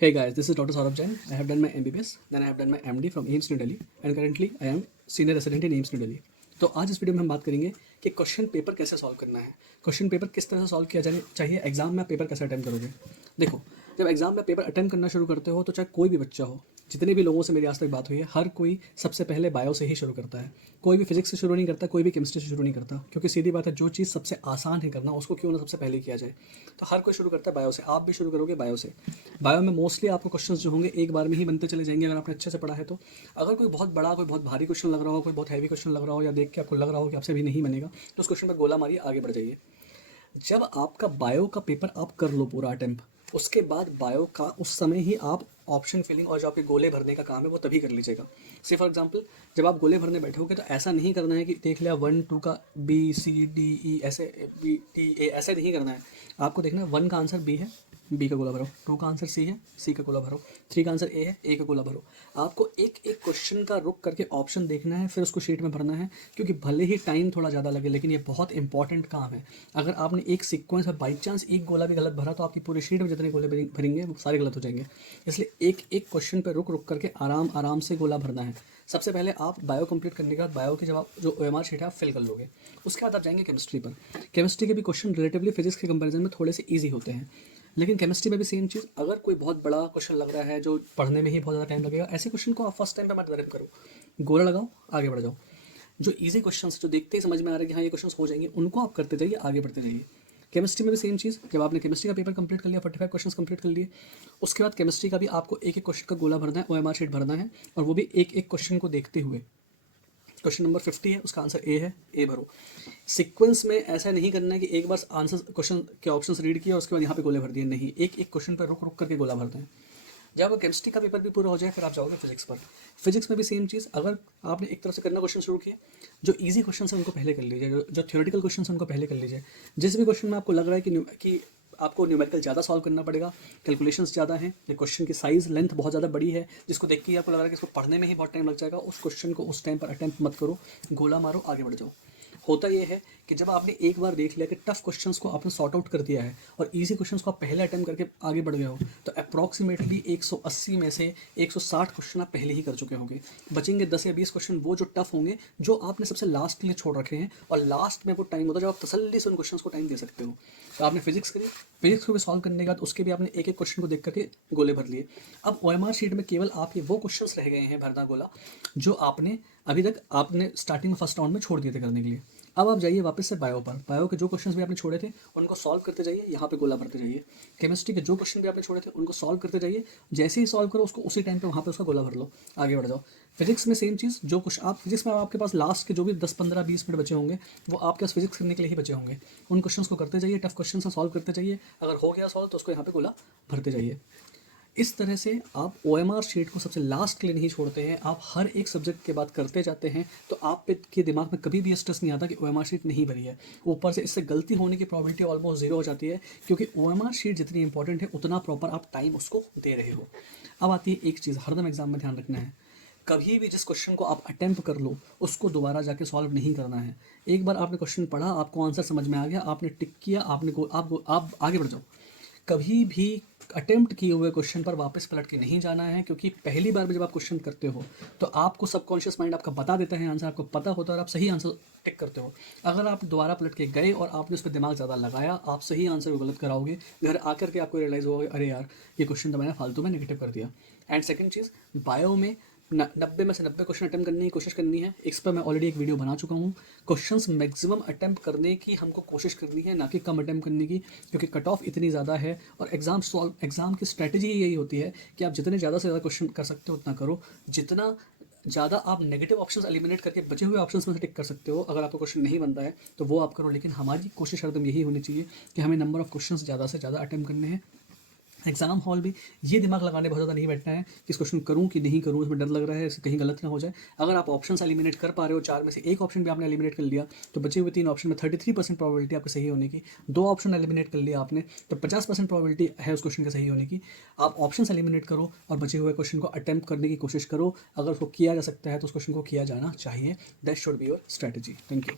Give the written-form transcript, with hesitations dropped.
Hey guys, this is Dr. Saurabh Jain. I have done my MBBS, then I have done my MD from AIIMS New Delhi and currently I am senior resident in AIIMS New Delhi. तो आज इस video में हम बात करेंगे कि question paper कैसे solve करना है, क्वेश्चन पेपर किस तरह से सॉल्व किया जाना चाहिए, एग्जाम में आप पेपर कैसे अटेम्प्ट करोगे। देखो, जब एग्जाम में पेपर अटेम्प्ट करना शुरू करते हो तो चाहे कोई भी बच्चा हो, जितने भी लोगों से मेरी आज तक बात हुई है, हर कोई सबसे पहले बायो से ही शुरू करता है। कोई भी फिजिक्स से शुरू नहीं करता, कोई भी केमिस्ट्री से शुरू नहीं करता, क्योंकि सीधी बात है, जो चीज़ सबसे आसान है करना उसको क्यों ना सबसे पहले किया जाए। तो हर कोई शुरू करता है बायो से, आप भी शुरू करोगे बायो से। बायो में मोस्टली आपको क्वेश्चंस जो होंगे एक बार में ही बनते चले जाएंगे अगर आपने अच्छे से पढ़ा है तो। अगर कोई बहुत बड़ा, कोई बहुत भारी क्वेश्चन लग रहा हो, कोई बहुत हैवी क्वेश्चन लग रहा हो या देख के आपको लग रहा हो कि आपसे भी नहीं बनेगा, तो उस क्वेश्चन पर गोला मारिए, आगे बढ़ जाइए। जब आपका बायो का पेपर आप कर लो पूरा अटेम्प्ट, उसके बाद बायो का उस समय ही आप ऑप्शन फिलिंग और जो आपके गोले भरने का काम है वो तभी कर लीजिएगा। से फॉर एग्जांपल, जब आप गोले भरने बैठोगे तो ऐसा नहीं करना है कि देख लिया 1 2 का B C D E ऐसे B T A ऐसे नहीं करना है। आपको देखना है 1 का आंसर B है, बी का गोला भरो, 2 का आंसर सी है, सी का गोला भरो, 3 का आंसर ए है, ए का गोला भरो। आपको एक एक क्वेश्चन का रुक करके ऑप्शन देखना है, फिर उसको शीट में भरना है, क्योंकि भले ही टाइम थोड़ा ज़्यादा लगे लेकिन ये बहुत इंपॉर्टेंट काम है। अगर आपने एक सीक्वेंस में बाई चांस एक गोला भी गलत भरा तो आपकी पूरी शीट में जितने गोले भरेंगे वो सारे गलत हो जाएंगे। इसलिए एक एक क्वेश्चन पर रुक रुक करके आराम आराम से गोला भरना है। सबसे पहले आप बायो कंप्लीट करने के बाद बायो के जब आप जो OMR शीट है आप फिल कर लोगे, उसके बाद आप जाएंगे केमिस्ट्री पर। केमिस्ट्री के भी क्वेश्चन रिलेटिवली फिजिक्स के कंपैरिजन में थोड़े से ईजी होते हैं, लेकिन केमिस्ट्री में भी सेम चीज़। अगर कोई बहुत बड़ा क्वेश्चन लग रहा है जो पढ़ने में ही बहुत ज़्यादा टाइम लगेगा, ऐसे क्वेश्चन को आप फर्स्ट टाइम पे मत अटेम्प्ट करो, गोला लगाओ, आगे बढ़ जाओ। जो इजी क्वेश्चन जो देखते ही समझ में आ रहा है कि हाँ ये क्वेश्चन हो जाएंगे, उनको आप करते जाइए, आगे बढ़ते जाइए। केमिस्ट्री में भी सेम चीज़, जब आपने केमिस्ट्री का पेपर कंप्लीट कर लिया, 45 क्वेश्चन कंप्लीट कर लिए, उसके बाद केमिस्ट्री का भी आपको एक एक क्वेश्चन का गोला भरना है, OMR शीट भरना है, और वो भी एक एक क्वेश्चन को देखते हुए। क्वेश्चन नंबर 50 है, उसका आंसर ए है, ए भरो। सीक्वेंस में ऐसा नहीं करना है कि एक बार आंसर क्वेश्चन के ऑप्शंस रीड किया और उसके बाद यहाँ पे गोले भर दिए, नहीं, एक एक क्वेश्चन पर रुक रुक करके गोला भरते हैं। जब केमिस्ट्री का पेपर भी पूरा हो जाए फिर आप जाओगे फिजिक्स पर। फिजिक्स में भी सेम चीज़, अगर आपने एक तरफ से करना क्वेश्चन शुरू किया, जो इजी क्वेश्चन है उनको पहले कर लीजिए, जो थ्योरेटिकल क्वेश्चन है उनको पहले कर लीजिए। जिस भी क्वेश्चन में आपको लग रहा है कि आपको न्यूमेरिकल ज़्यादा सॉल्व करना पड़ेगा, कैलकुलेशंस ज़्यादा हैं, या क्वेश्चन की साइज़ लेंथ बहुत ज़्यादा बड़ी है, जिसको देख के आपको लग रहा है कि इसको पढ़ने में ही बहुत टाइम लग जाएगा, उस क्वेश्चन को उस टाइम पर अटेम्प्ट मत करो, गोला मारो, आगे बढ़ जाओ। होता यह है कि जब आपने एक बार देख लिया कि टफ क्वेश्चंस को आपने सॉर्ट आउट कर दिया है और इजी क्वेश्चंस को आप पहले अटेम्प्ट करके आगे बढ़ गए हो, तो अप्रॉक्सीमेटली 180 में से 160 क्वेश्चन आप पहले ही कर चुके होंगे। बचेंगे 10 या 20 क्वेश्चन, वो जो टफ होंगे, जो आपने सबसे लास्ट के लिए छोड़ रखे हैं, और लास्ट में वो टाइम होता है जब आप तसल्ली से उन क्वेश्चन को टाइम दे सकते हो। तो आपने फिजिक्स करी, फिजिक्स को भी सॉल्व करने के बाद उसके भी आपने एक एक क्वेश्चन को देख करके गोले भर लिए। अब OMR शीट में केवल आपके वो क्वेश्चंस रह गए हैं भरना गोला, जो आपने अभी तक आपने स्टार्टिंग में फर्स्ट राउंड में छोड़ दिए थे करने के लिए। अब आप जाइए वापस से बायो पर, बायो के जो क्वेश्चंस भी आपने छोड़े थे उनको सॉल्व करते जाइए, यहाँ पे गोला भरते जाइए। केमिस्ट्री के जो क्वेश्चन भी आपने छोड़े थे उनको सॉल्व करते जाइए, जैसे ही सॉल्व करो उसको उसी टाइम पे वहाँ पे उसका गोला भर लो, आगे बढ़ जाओ। फिजिक्स में सेम चीज़, जो कुछ आप फिजिक्स में आपके पास लास्ट के जो भी 10 15 20 मिनट बचे होंगे वो आपके पास फिजिक्स करने के लिए ही बचे होंगे, उन क्वेश्चंस को करते जाइए, टफ क्वेश्चन से सॉल्व करते जाइए। अगर हो गया सॉल्व तो उसको यहाँ पे गोला भरते जाइए। इस तरह से आप OMR शीट को सबसे लास्ट के लिए नहीं छोड़ते हैं, आप हर एक सब्जेक्ट के बाद करते जाते हैं, तो आप के दिमाग में कभी भी स्ट्रेस नहीं आता कि OMR शीट नहीं भरी है। ऊपर से इससे गलती होने की प्रॉबिलिटी ऑलमोस्ट जीरो हो जाती है, क्योंकि OMR शीट जितनी इंपॉर्टेंट है उतना प्रॉपर आप टाइम उसको दे रहे हो। अब आती है एक चीज़, हरदम एग्जाम में ध्यान रखना है, कभी भी जिस क्वेश्चन को आप अटेम्प्ट कर लो उसको दोबारा जाके सॉल्व नहीं करना है। एक बार आपने क्वेश्चन पढ़ा, आपको आंसर समझ में आ गया, आपने टिक किया, आप आगे बढ़ जाओ। कभी भी अटेम्प्ट किए हुए क्वेश्चन पर वापस पलट के नहीं जाना है, क्योंकि पहली बार भी जब आप क्वेश्चन करते हो तो आपको सबकॉन्शियस माइंड आपका बता देता है आंसर, आपको पता होता है और आप सही आंसर टिक करते हो। अगर आप दोबारा पलट के गए और आपने उस पर दिमाग ज़्यादा लगाया, आप सही आंसर को गलत कराओगे, घर आकर के आपको रियलाइज़ होगा अरे यार ये क्वेश्चन तो मैंने फालतू में नेगेटिव कर दिया। एंड सेकेंड चीज़, बायो में 90 में से 90 क्वेश्चन अटेम्प्ट करने की कोशिश करनी है। इस पर मैं ऑलरेडी एक वीडियो बना चुका हूँ। क्वेश्चंस मैक्सिमम अटेम्प्ट करने की हमको कोशिश करनी है, ना कि कम अटेम्प्ट करने की, क्योंकि कट ऑफ इतनी ज़्यादा है। और एग्ज़ाम की स्ट्रैटेजी यही होती है कि आप जितने ज़्यादा से ज़्यादा क्वेश्चन कर सकते हो उतना करो, जितना ज़्यादा आप नेगेटिव ऑप्शंस एलिमिनेट करके बचे हुए ऑप्शंस में से टिक कर सकते हो। अगर आपको क्वेश्चन नहीं बनता है तो वो आप करो, लेकिन हमारी कोशिश हरदम यही होनी चाहिए कि हमें नंबर ऑफ क्वेश्चंस ज़्यादा से ज़्यादा अटेम्प्ट करने हैं। एग्जाम हॉल भी ये दिमाग लगाने बहुत ज़्यादा नहीं बैठना है कि इस क्वेश्चन करूँ कि नहीं करूँ, इसमें डर लग रहा है इससे कहीं गलत ना हो जाए। अगर आप ऑप्शंस एलिमिनेट कर पा रहे हो, 4 में से एक ऑप्शन भी आपने एलिमिनेट कर लिया, तो बचे हुए 3 ऑप्शन में 33% प्रोबेबिलिटी आपके सही होने की। 2 ऑप्शन एलिमिनेट कर लिया आपने तो 50% प्रोबेबिलिटी है उस क्वेश्चन के सही होने की। आप ऑप्शंस एलिमिनेट करो और बचे हुए क्वेश्चन को अटेम्प्ट करने की कोशिश करो। अगर उसको किया जा सकता है तो उस क्वेश्चन को किया जाना चाहिए। That should be your strategy. Thank you.